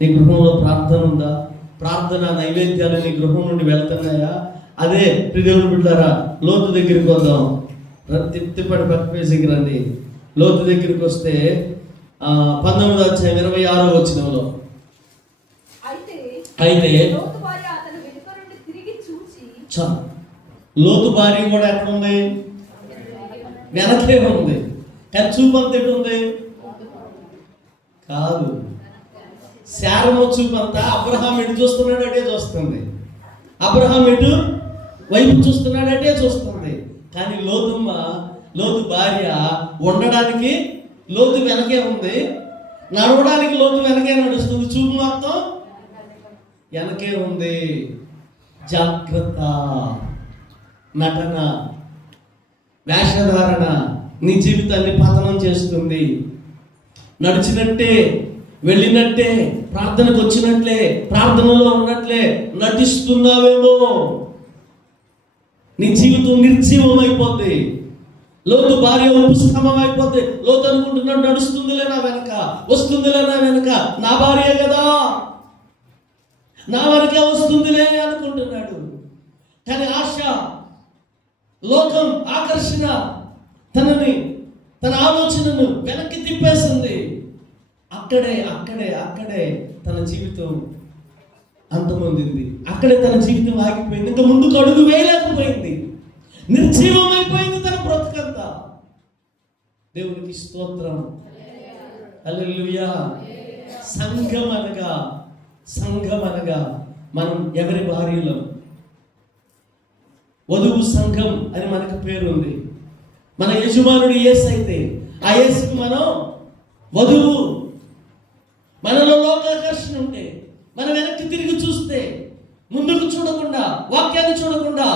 నీ గృహంలో ప్రార్థన ఉందా? ప్రార్థన నైవేద్యాలు నీ గృహం నుండి వెళ్తున్నాయా? అదే దేవుని బిడ్డలారా, లోతు దగ్గరికి వద్దాం. తిప్పటి పక్క పేజీకి రండి. లోతు దగ్గరికి వస్తే 19వ అధ్యాయం 26వ వచనంలో, అయితే లోతు భార్య కూడా ఎక్కడ ఉంది? వెనకే ఉంది. కానీ చూపు అంత ఎటు ఉంది? కాదు, శారము చూపు అంతా అబ్రహాం ఎటు చూస్తున్నాడు అటే చూస్తుంది. అబ్రహాం ఎటు వైపు చూస్తున్నాడు అటే చూస్తుంది. కానీ లోతు భార్య ఉండడానికి లోతు వెనకే ఉంది, నడవడానికి లోతు వెనకే నడుస్తుంది, చూపు మొత్తం వెనకే ఉంది. జాగ్రత్త. నటన, వేషధారణ నీ జీవితాన్ని పతనం చేస్తుంది. నడిచినట్టే, వెళ్ళినట్టే, ప్రార్థనకు వచ్చినట్లే, ప్రార్థనలో ఉన్నట్లే నటిస్తున్నావేమో, నీ జీవితం నిర్జీవం అయిపోద్ది. లోతు భార్య ఉపస్తంభం అయిపోద్ది. లోతు అనుకుంటున్నాడు నడుస్తుందిలే నా వెనక, వస్తుందిలే నా వెనక, నా భార్య కదా, నా వరకే వస్తుందిలే అనుకుంటున్నాడు. కానీ ఆశ, లోకం, ఆకర్షణ తన ఆలోచనను వెనక్కి తిప్పేసింది. అక్కడే తన జీవితం అంతమొందింది. అక్కడే తన జీవితం ఆగిపోయింది. ఇంకా ముందుకు అడుగు వేయలేకపోయింది. నిర్జీవం అయిపోయింది తన బ్రతుకంతా. దేవునికి స్తోత్రం. హల్లెలూయా. సంఘం అనగా మనం ఎవరి భార్యలో? వధువు సంఘం అని మనకు పేరు ఉంది. మన యజమానుడు యేసు అయితే ఆ యేసుకు మనం వధువు. మనలో లోకాకర్షణ ఉంటే, మనం వెనక్కి తిరిగి చూస్తే, ముందుకు చూడకుండా, వాక్యాన్ని చూడకుండా,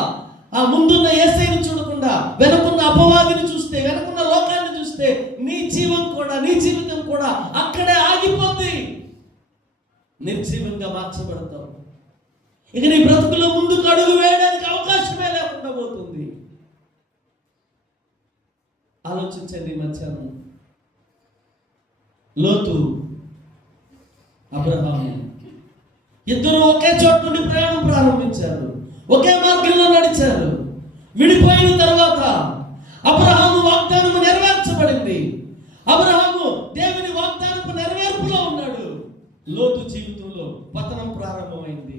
ఆ ముందున్న యేసయ్యను చూడకుండా, వెనకున్న అపవాదిని చూస్తే, వెనకున్న లోకాన్ని చూస్తే నీ జీవితం కూడా అక్కడే ఆగిపోద్ది. నిర్జీవంగా మార్చబడతావు. ఇక నీ బ్రతుకులో ముందుకు అడుగు వేయడానికి అవకాశమే లేకుండా పోతుంది. ఆలోచించండి. మధ్యాహ్నం లోతు, అబ్రహాము ఇద్దరు ఒకే చోటు నుండి ప్రయాణం ప్రారంభించారు. ఒకే మార్గంలో నడిచారు. విడిపోయిన తర్వాత అబ్రహాము వాగ్దానము నెరవేర్చబడింది. అబ్రహాము దేవుని వాగ్దానపు నెరవేర్పులో ఉన్నాడు. లోతు జీవితంలో పతనం ప్రారంభమైంది.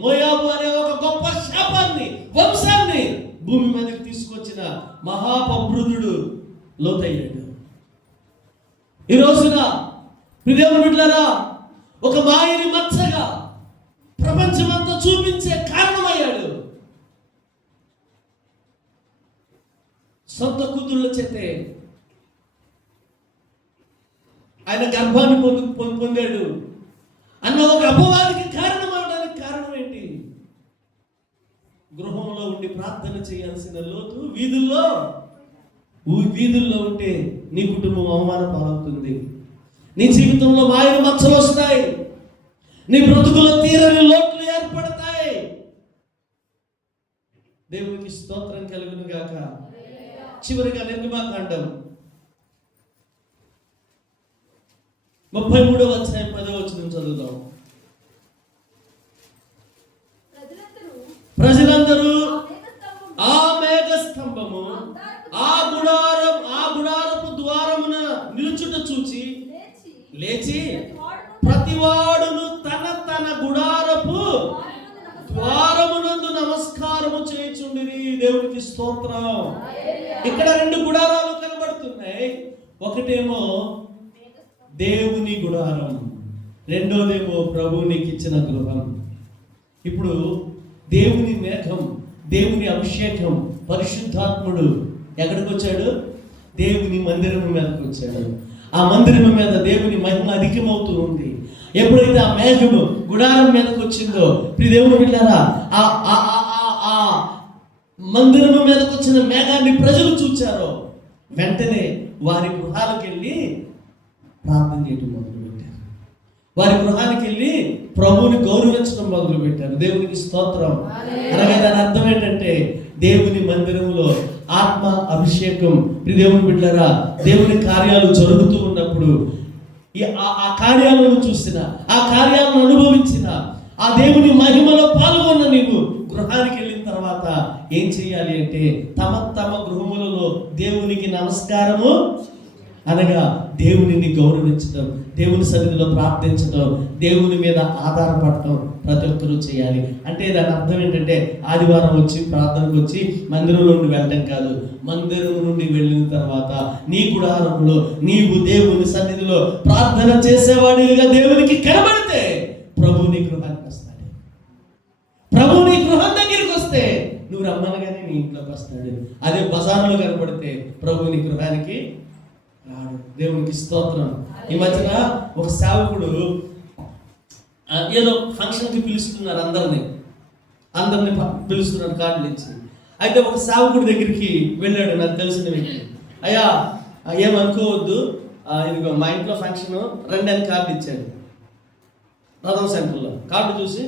మోయాబు అనే ఒక గొప్ప శాపాన్ని, వంశాన్ని భూమి మీదకి తీసుకొచ్చిన మహాపబృదుడు లోతయ్యాడు. ఈ రోజున దేవుని బిడ్డలారా, ఒక మాయని మచ్చగా ప్రపంచమంతా చూపించే కారణమయ్యాడు. సొంత కూతుళ్ళ చేతే ఆయన గర్భాన్ని పొందాడు అన్న ఒక అపవాదికి కారణం అవడానికి కారణం ఏంటి? గృహంలో ఉండి ప్రార్థన చేయాల్సిన లోతు వీధుల్లో ఉంటే నీ కుటుంబం అవమాన పాలవుతుంది. నీ జీవితంలో మాయలు మచ్చలు వస్తాయి. నీ బ్రతుకులో తీరని లోట్లు ఏర్పడతాయి. దేవునికి స్తోత్రం కలుగును గాక. చివరిగా నిర్గమాకాండం 33వ అధ్యాయం 10వ వచనం చదువుదాం. ప్రజలందరూ ఆ మేఘస్తంభము ఆ గుడారపు ద్వారమున నిలుచుట చూచి లేచి ప్రతివాడును తన గుడారపు ద్వారమునందు నమస్కారము చేయుచుండిరి. దేవునికి స్తోత్రం. ఇక్కడ 2 గుడారాలు కనబడుతున్నాయి. ఒకటేమో దేవుని గుడారం, రెండోదేమో ప్రభువు నీకు ఇచ్చిన గృహం. ఇప్పుడు దేవుని మేఘం, దేవుని అభిషేకం, పరిశుద్ధాత్ముడు ఎక్కడికి వచ్చాడు? దేవుని మందిరం మీదకి వచ్చాడు. ఆ మందిరం మీద దేవుని మహిమ అధికమవుతూ ఉంది. ఎప్పుడైతే ఆ మేఘము గుడారం మీదకి వచ్చిందో, దేవుని బిడ్డలారా, ఆ మందిరము మీదకి వచ్చిన మేఘాన్ని ప్రజలు చూచారో వెంటనే వారి గృహాలకు వెళ్ళి ప్రార్థన చేయటం మొదలుపెట్టారు. వారి గృహానికి వెళ్ళి ప్రభువుని గౌరవించడం మొదలు పెట్టారు. దేవునికి స్తోత్రం. అలాగే దాని అర్థం ఏంటంటే దేవుని మందిరంలో ఆత్మ అభిషేకం, దేవుని బిడ్డలారా, దేవుని కార్యాలు జరుగుతూ ఉన్నప్పుడు ఆ కార్యాలను చూసిన, ఆ కార్యాలను అనుభవించిన, ఆ దేవుని మహిమలో పాల్గొన్న నీవు గృహానికి వెళ్ళిన తర్వాత ఏం చేయాలి అంటే తమ తమ గృహములలో దేవునికి నమస్కారము అనగా దేవునిని గౌరవించడం, దేవుని సన్నిధిలో ప్రార్థించడం, దేవుని మీద ఆధారపడటం ప్రతి ఒక్కరూ చేయాలి. అంటే దాని అర్థం ఏంటంటే ఆదివారం వచ్చి ప్రార్థనకు వచ్చి మందిరం నుండి వెళ్ళటం కాదు. మందిరం నుండి వెళ్ళిన తర్వాత నీ గుడారంలో నీవు దేవుని సన్నిధిలో ప్రార్థన చేసేవాడిగా దేవునికి కనబడితే ప్రభు నీ గృహానికి వస్తాడు. ప్రభు నీ గృహం దగ్గరికి వస్తే నువ్వు రమ్మనగానే నీ ఇంట్లోకి వస్తాడు. అదే బజార్లో కనబడితే ప్రభు నీ గృహానికి రాడు. దేవునికి స్తోత్రం. ఈ మధ్యన ఒక సేవకుడు ఏదో ఫంక్షన్కి పిలుస్తున్నారు, అందరిని పిలుస్తున్నారు కార్డులు ఇచ్చి. అయితే ఒక సేవకుడి దగ్గరికి వెళ్ళాడు, నాకు తెలిసిన వ్యక్తి. అయ్యా ఏమనుకోవద్దు, ఇదిగో మా ఇంట్లో ఫంక్షన్ రండి అని కార్డు ఇచ్చాడు. రథం సెంటర్లో కార్డు చూసి,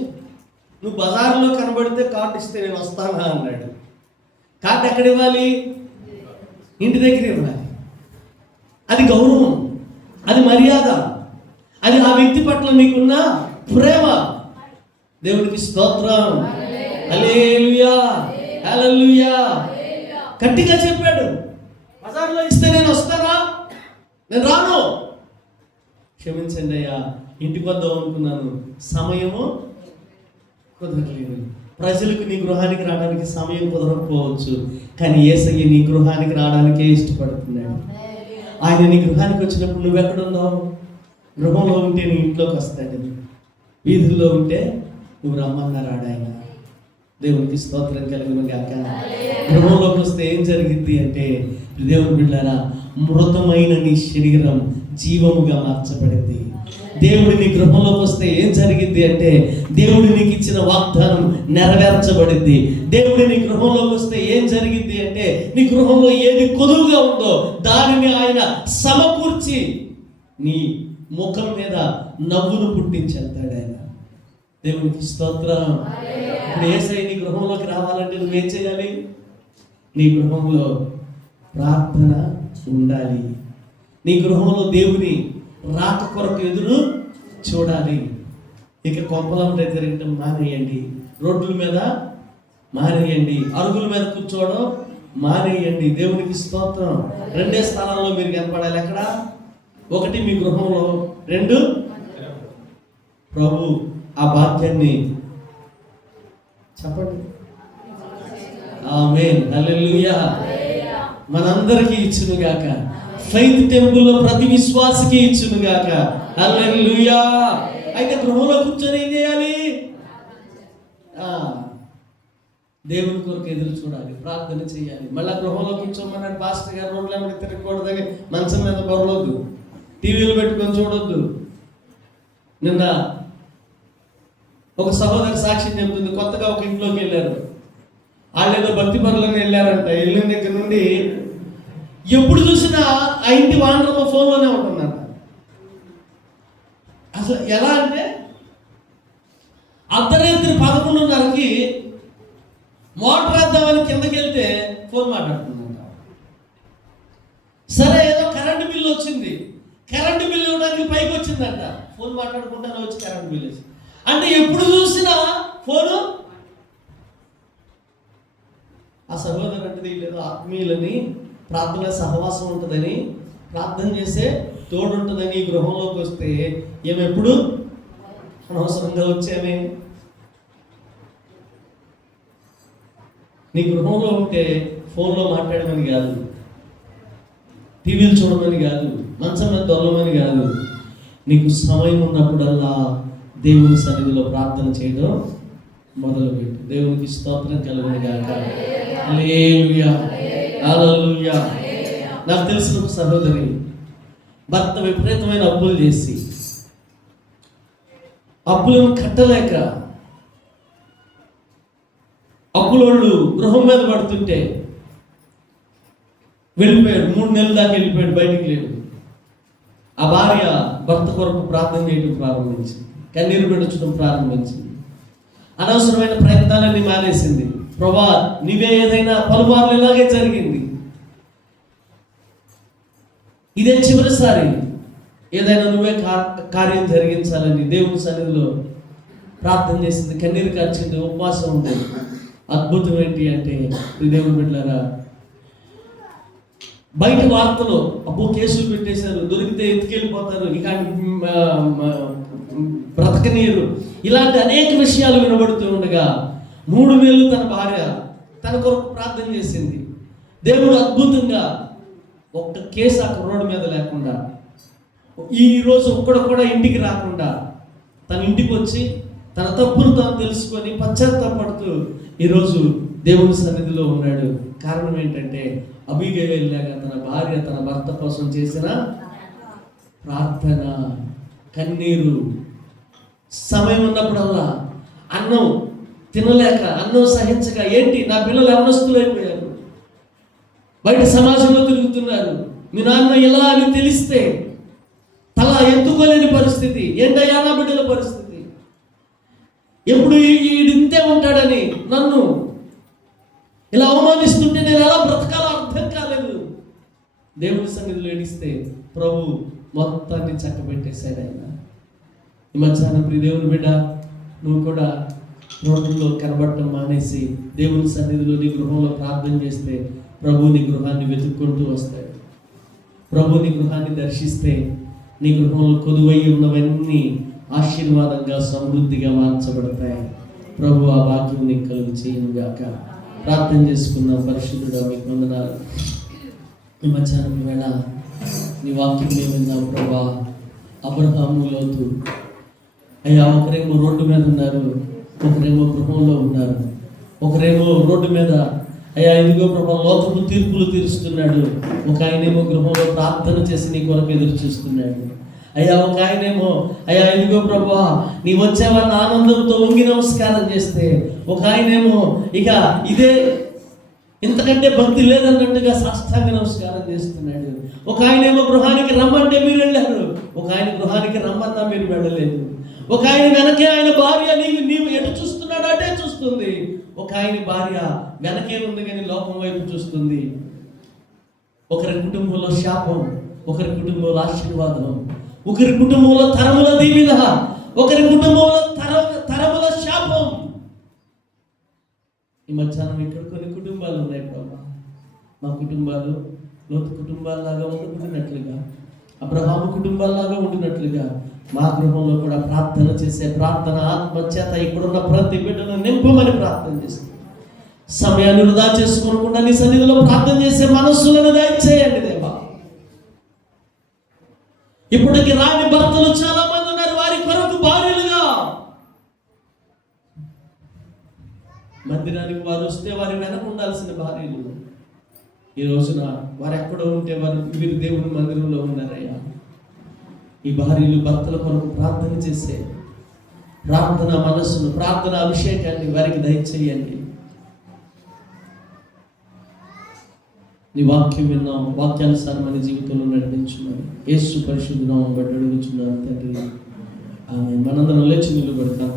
నువ్వు బజార్లో కనబడితే కార్డు ఇస్తే నేను వస్తానా అన్నాడు. కార్డు ఎక్కడ ఇవ్వాలి? ఇంటి దగ్గర ఇవ్వాలి. అది గౌరవం, అది మర్యాద, అది ఆ వ్యక్తి పట్ల నీకున్న ప్రేమ. దేవునికి స్తోత్రం. హల్లెలూయా, హల్లెలూయా. గట్టిగా చెప్పాడు, బజార్లో ఇస్తే నేను వస్తానా? నేను రాను. క్షమించండి అయ్యా, ఇంటికి వద్దాం అనుకున్నాను, సమయము కుదరలేదు. ప్రజలకు నీ గృహానికి రావడానికి సమయం కుదరకపోవచ్చు, కానీ యేసయ్య నీ గృహానికి రావడానికే ఇష్టపడుతున్నాడు. ఆయన నీ గృహానికి వచ్చినప్పుడు నువ్వు ఎక్కడున్నావు? గృహంలో ఉంటే నీ ఇంట్లోకి వస్తాడు, వీధుల్లో ఉంటే నువ్వు రమ్మన్నా రాడు ఆయన. దేవునికి స్తోత్రం కలిగిన గాక. గృహంలోకి వస్తే ఏం జరిగింది అంటే దేవుని బిడ్డలారా, మృతమైన నీ శరీరం జీవముగా మార్చబడింది. దేవుడి నీ గృహంలోకి వస్తే ఏం జరిగింది అంటే దేవుడు నీకు ఇచ్చిన వాగ్దానం నెరవేర్చబడింది. దేవుడి నీ గృహంలోకి వస్తే ఏం జరిగింది అంటే నీ గృహంలో ఏది కొదువుగా ఉందో దానిని ఆయన సమకూర్చి నీ ముఖం మీద నవ్వును పుట్టించేస్తాడు ఆయన. దేవునికి స్తోత్రం. ఇప్పుడు యేసయ్య నీ గృహంలోకి రావాలంటే నువ్వేం చేయాలి? నీ గృహంలో ప్రార్థన ఉండాలి. నీ గృహంలో దేవుని రాక కొరకు ఎదురు చూడాలి. ఇక కొంపలంటే తిరగటం మానేయండి, రోడ్ల మీద మానేయండి, అరుగుల మీద కూర్చోవడం మానేయండి. దేవునికి స్తోత్రం. రెండే స్థానాల్లో మీరు కనపడాలి. ఎక్కడ? ఒకటి మీ గృహంలో, రెండు ప్రభు ఆ భాగ్యాన్ని చెప్పండి. ఆమేన్, హల్లెలూయా. మనందరికీ ఇచ్చును గాక. ఫెయిత్ టెంపుల్లో ప్రతి విశ్వాసికి ఇచ్చును గాక. హల్లెలూయా. అయితే గృహంలో కూర్చొని ఏం చేయాలి? దేవుని కొరకు ఎదురు చూడాలి, ప్రార్థన చేయాలి. మళ్ళీ గృహంలో కూర్చోమన్నాడు పాస్టర్ గారు, రోడ్ల మీద తిరగకూడదని, మంచం మీద పొరలొద్దు, టీవీలు పెట్టుకొని చూడొద్దు. నిన్న ఒక సహోదరి సాక్ష్యం చెబుతుంది. కొత్తగా ఒక ఇంట్లోకి వెళ్ళారు. వాళ్ళు ఏదో భక్తి పనులను వెళ్ళారంట. వెళ్ళిన దగ్గర నుండి ఎప్పుడు చూసినా ఆ ఇంటి వానరమ్మ ఫోన్లోనే ఉంటున్నారు. అసలు ఎలా అంటే అర్ధరాత్రి 11:30కి మోటార్ వేద్దామని కిందకి వెళ్తే ఫోన్ మాట్లాడుతుందంట. సరే ఏదో కరెంటు బిల్లు వచ్చింది, కరెంటు బిల్లు ఇవ్వడానికి పైకి వచ్చిందంట. ఫోన్ మాట్లాడుకుంటానే వచ్చి కరెంటు బిల్లు వచ్చింది. అంటే ఎప్పుడు చూసినా ఫోను. ఆ సహోదరు అంటే లేదు, ఆత్మీయులని ప్రార్థన సహవాసం ఉంటుందని, ప్రార్థన చేసే తోడు ఉంటుందని గృహంలోకి వస్తే ఏమెప్పుడు అనవసరంగా వచ్చామే. నీ గృహంలో ఉంటే ఫోన్లో మాట్లాడమని కాదు, టీవీలు చూడమని కాదు, మంచం మీద దొరలమని కాదు. నీకు సమయం ఉన్నప్పుడల్లా దేవుని సన్నిధిలో ప్రార్థన చేయడం మొదలుపెట్టు. దేవునికి స్తోత్రం కలుగును గాక. హల్లెలూయా, హల్లెలూయా. నాకు తెలిసిన ఒక సహోదరి భర్త విపరీతమైన అప్పులు చేసి అప్పులను కట్టలేక అప్పులోళ్ళు గృహం మీద పడుతుంటే వెళ్ళిపోయాడు. 3 నెలల దాకా వెళ్ళిపోయాడు, బయటికి లేడు. ఆ భార్య భర్త కొరకు ప్రార్థన చేయడం ప్రారంభించింది, కన్నీరు పెడుచడం ప్రారంభించింది, అనవసరమైన ప్రయత్నాలన్నీ మానేసింది. ప్రభా నీవే ఏదైనా పలుమార్లు ఇలాగే జరిగింది, ఇదే చివరిసారి ఏదైనా నువ్వే కార్యం జరిగించాలని దేవుని సన్నిధిలో ప్రార్థన చేసింది, కన్నీరు కార్చింది, ఉపవాసం ఉంది. అద్భుతం ఏంటి అంటే దేవుని బిడ్డలారా, బయట వార్తలు అబ్బో కేసులు పెట్టేశారు, దొరికితే ఎత్తుకెళ్ళిపోతారు, ఇక బ్రతకనీరు, ఇలాంటి అనేక విషయాలు వినబడుతూ ఉండగా 3 నెలలు తన భార్య తన కొరకు ప్రార్థన చేసింది. దేవుడు అద్భుతంగా ఒక్క కేసు ఆ రోడ్డు మీద లేకుండా, ఈ రోజు ఒక్కడు కూడా ఇంటికి రాకుండా తన ఇంటికి వచ్చి తన తప్పును తాను తెలుసుకొని పశ్చాత్తాపడుతూ ఈరోజు దేవుని సన్నిధిలో ఉన్నాడు. కారణం ఏంటంటే అబీగయీలు లాగా తన భార్య తన భర్త కోసం చేసిన ప్రార్థన, కన్నీరు. సమయం ఉన్నప్పుడల్లా అన్నం తినలేక, అన్నం సహించక, ఏంటి నా పిల్లలు యవనస్తులైపోయారు, బయట సమాజంలో తిరుగుతున్నారు, మీ నాన్న ఇలా అని తెలిస్తే తల ఎత్తుకోలేని పరిస్థితి, ఏంటయ్యా నా బిడ్డల పరిస్థితి, ఎప్పుడు ఈడింతే ఉంటాడని నన్ను ఇలా అవమానిస్తుంటే నేను ఎలా బ్రతకాలో అర్థం కాలేదు. దేవుని సన్నిధిలో ఏడిస్తే ప్రభు మొత్తాన్ని చక్కబెట్టేశాడు ఆయన. ఈ మధ్యాహ్నం ప్రియ దేవుని బిడ్డ, నువ్వు కూడా రోడ్డులో కనబడటం మానేసి దేవుని సన్నిధిలో నీ గృహంలో ప్రార్థన చేస్తే ప్రభు నీ గృహాన్ని వెతుక్కుంటూ వస్తాడు. ప్రభు నీ గృహాన్ని దర్శిస్తే నీ గృహంలో కొదువై ఉన్నవన్నీ ఆశీర్వాదంగా సమృద్ధిగా మార్చబడతాయి. ప్రభు ఆ వాక్యం నీకు కలుగు చేయనుగాక. ప్రార్థన చేసుకున్న పరిశుద్ధుడా మీకు వందనాలు. ఈ మధ్యాహ్నం వేళ నీ వాక్యం ఏమన్నావు ప్రభా, అబ్రహాము లోతు అయ్యా, ఒకరేమో రోడ్డు మీద ఉన్నారు, ఒకరేమో గృహంలో ఉన్నారు, ఒకరేమో రోడ్డు మీద అయ్యా ఇదిగో ప్రభా లోతుకు తీర్పులు తీరుస్తున్నాడు, ఒక ఆయనేమో గృహంలో ప్రార్థన చేసి నీ కొరకు ఎదురు చూస్తున్నాడు. అయ్యా ఒక ఆయనేమో అయ్యా ఇదిగో ప్రభా నీ వచ్చేవాళ్ళ ఆనందంతో వంగి నమస్కారం చేస్తే, ఒక ఆయనేమో ఇక ఇదే ఇంతకంటే భక్తి లేదన్నట్టుగా సాష్టాంగ నమస్కారం చేస్తున్నాడు. ఒక ఆయనేమో గృహానికి రమ్మంటే మీరు వెళ్ళారు, ఒక ఆయన గృహానికి రమ్మన్నా మీరు వెళ్ళలేదు. ఒక ఆయన వెనకే ఆయన భార్య నీవు ఎటు చూస్తున్నాడు అటే చూస్తుంది, ఒక ఆయన భార్య వెనకే ఉంది కానీ లోకం వైపు చూస్తుంది. ఒకరి కుటుంబంలో శాపం, ఒకరి కుటుంబంలో ఆశీర్వాదం, ఒకరి కుటుంబంలో తరముల దీవెన, ఒకరి కుటుంబంలో తరముల శాపం. ఈ మధ్యాహ్నం ఇక్కడ కొన్ని కుటుంబాలు ఉన్నాయి ప్రభా, మా కుటుంబాలు లోతు కుటుంబాల్లాగా ఉండినట్లుగా, అబ్రహాము కుటుంబాల్లాగా ఉండినట్లుగా మా గృహంలో కూడా ప్రార్థన చేసే ప్రార్థన ఆత్మచేత ఇక్కడున్న ప్రతి బిడ్డను నింపమని ప్రార్థన చేస్తుంది. సమయాన్ని వృధా చేసుకోకుండా నీ సన్నిధిలో ప్రార్థన చేసే మనస్సులను దయచేయండి దేవా. ఇప్పటికి రాని భర్తలు చాలా మంది ఉన్నారు, వారి కొరకు భార్యలుగా మందిరానికి వారు వస్తే వారి వెనక ఉండాల్సిన భార్యలు ఈ రోజున వారు ఎక్కడో ఉంటే వీరు దేవుని మందిరంలో ఉన్నారయ్యా. ఈ భార్యలు భర్తల కొరకు ప్రార్థన చేసే ప్రార్థన మనస్సును, ప్రార్థన అభిషేకాన్ని వారికి దయచేయండి. నీ వాక్యం విన్నాం, వాక్యానుసారం మన జీవితంలో నడిపించున్నాను. యేసు పరిశుద్ధ నామమున అడుగుచున్నాను తండ్రి, ఆమేన్. మనందరం లేచి నిలబడతాం.